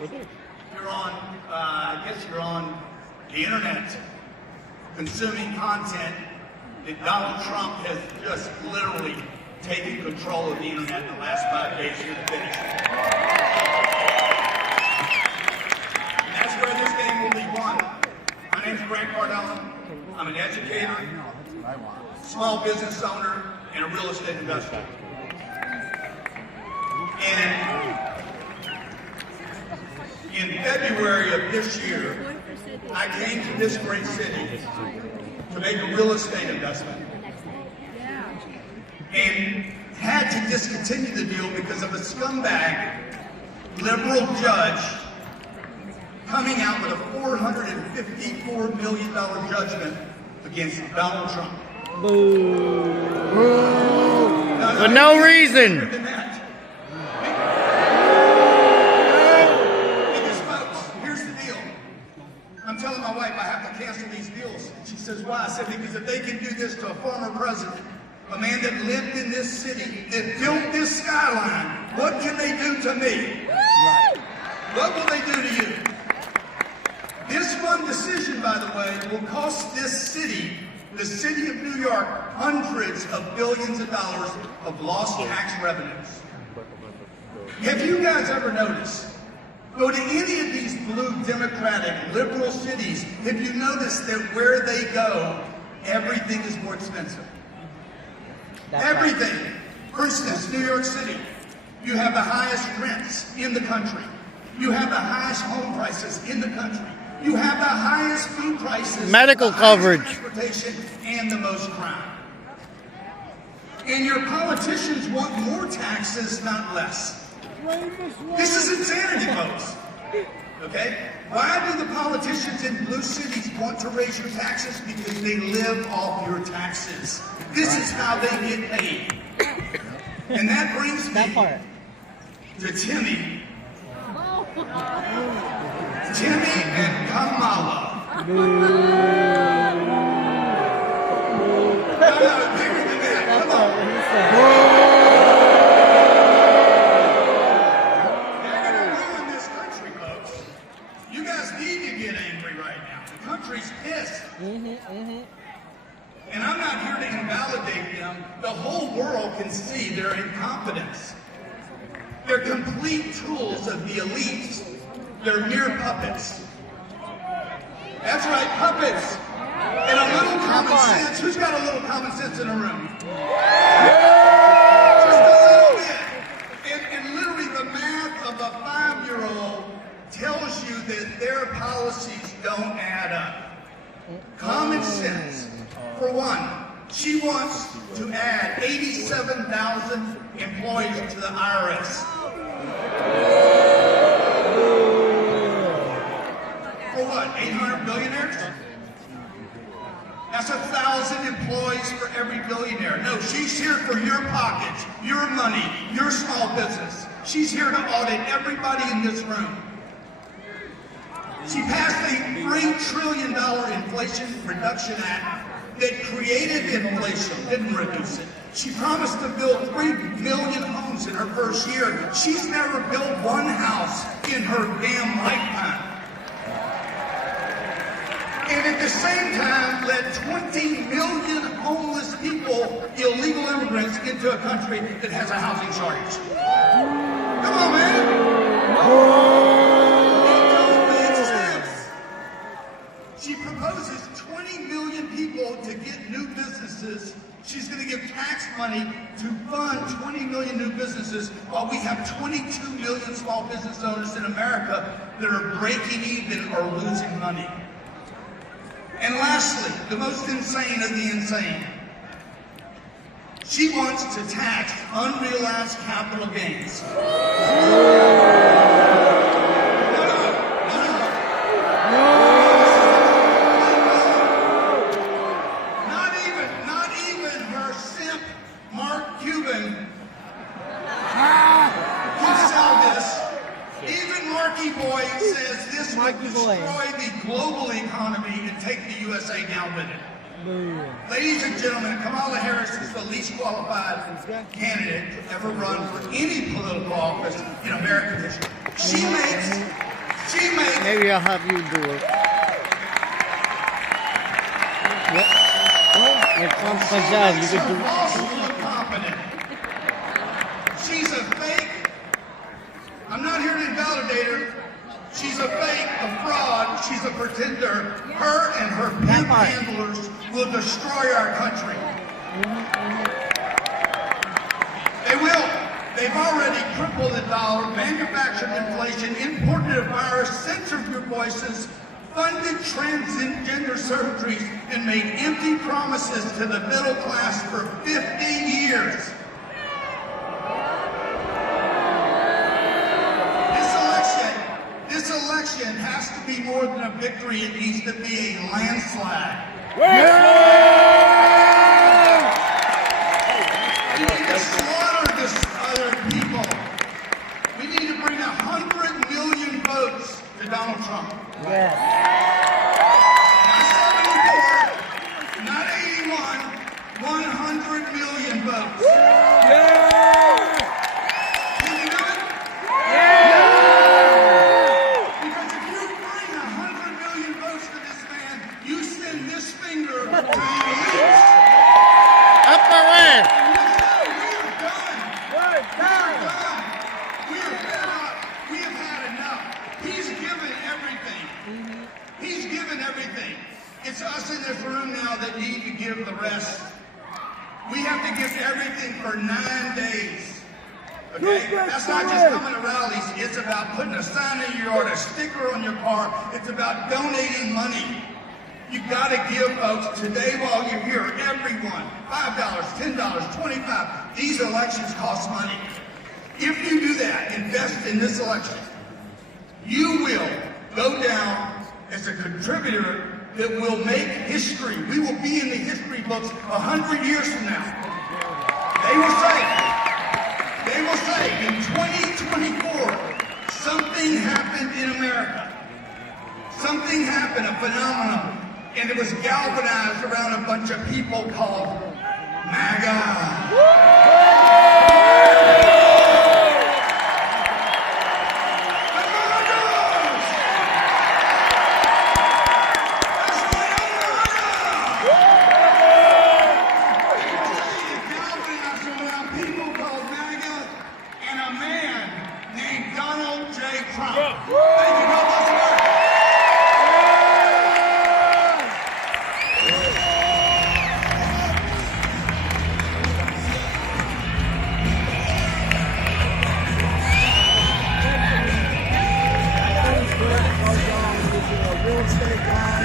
you're on, I guess you're on the internet consuming content that Donald Trump has just literally taken control of the internet in the last 5 days here to finish. And that's where this game will be won. My name's Grant Cardone. I'm an educator, small business owner, and a real estate investor. And in February of this year, I came to this great city to make a real estate investment. And had to discontinue the deal because of a scumbag liberal judge coming out with a $454 million judgment against Donald Trump. Boo. For no reason. Because folks, here's the deal. I'm telling my wife I have to cancel these deals. She says, why? I said, because if they can do this to a former president, a man that lived in this city, that built this skyline, what can they do to me? What will they do to you? This one decision, by the way, will cost this city, the city of New York, hundreds of billions of dollars of lost tax revenues. Have you guys ever noticed? Go to any of these blue Democratic liberal cities, have you noticed that where they go, everything is more expensive? Everything. For instance, New York City, you have the highest rents in the country. You have the highest home prices in the country. You have the highest food prices, medical coverage, transportation, and the most crime. And your politicians want more taxes, not less. This is insanity, folks. Okay? Why do the politicians in blue cities want to raise your taxes? Because they live off your taxes. This is how they get paid. And that brings me to Timmy. Timmy and Kamala. No, bigger than that. Come on. They're going to ruin this country, folks. You guys need to get angry right now. The country's pissed. And I'm not here to invalidate them. The whole world can see their incompetence. They're complete tools of the elites. They're mere puppets. That's right, puppets. And a little common sense. Who's got a little common sense in the room? Just a little bit. And literally the math of a 5-year-old tells you that their policies don't add up. Common sense. For one, she wants to add 87,000 employees to the IRS. For what, 800 billionaires? That's 1,000 employees for every billionaire. No, she's here for your pockets, your money, your small business. She's here to audit everybody in this room. She passed a $3 trillion Inflation Reduction Act that created inflation, didn't reduce it. She promised to build 3 million homes in her first year. She's never built one house in her damn lifetime. And at the same time, let 20 million homeless people, illegal immigrants, into a country that has a housing shortage. Come on, man. She proposes 20 million people to get new businesses. She's going to give tax money to fund 20 million new businesses while we have 22 million small business owners in America that are breaking even or losing money. And lastly, the most insane of the insane. She wants to tax unrealized capital gains. Destroy the global economy and take the USA down with it. Ladies and gentlemen, Kamala Harris is the least qualified candidate to ever run for any political office in American history. She makes She makes Maybe I'll have you do it. Yep. When Trump comes out, you can do it. falsely confident. She's a fake. I'm not here to invalidate her. She's a fake, a fraud. She's a pretender. Her and her pimp handlers will destroy our country. They will. They've already crippled the dollar, manufactured inflation, imported a virus, censored your voices, funded transgender surgeries, and made empty promises to the middle class for 50 years. This election has to be more than a victory. It needs to be a landslide. We need to slaughter this other people. We need to bring 100 million votes to Donald Trump. Not 74, not 81, 100 million votes. Can you do it? Because if you bring 100 million votes to this man, you send this finger to the elites. Upper left. We have had enough. He's given everything. He's given everything. It's us in this room now that need to give the rest. We have to give everything for 9 days. Okay? That's not just coming to rallies. It's about putting a sign in your yard, a sticker on your car. It's about donating money. You got to give, folks, today while you're here, everyone, $5, $10, $25. These elections cost money. If you do that, invest in this election, you will go down as a contributor that will make history. We will be in the history books 100 years from now. They will say in 2024, something happened in America. Something happened, a phenomenon. And it was galvanized around a bunch of people called MAGA. People called MAGA and a man named Donald J. Trump. Thank you. God bless America. Real estate guy.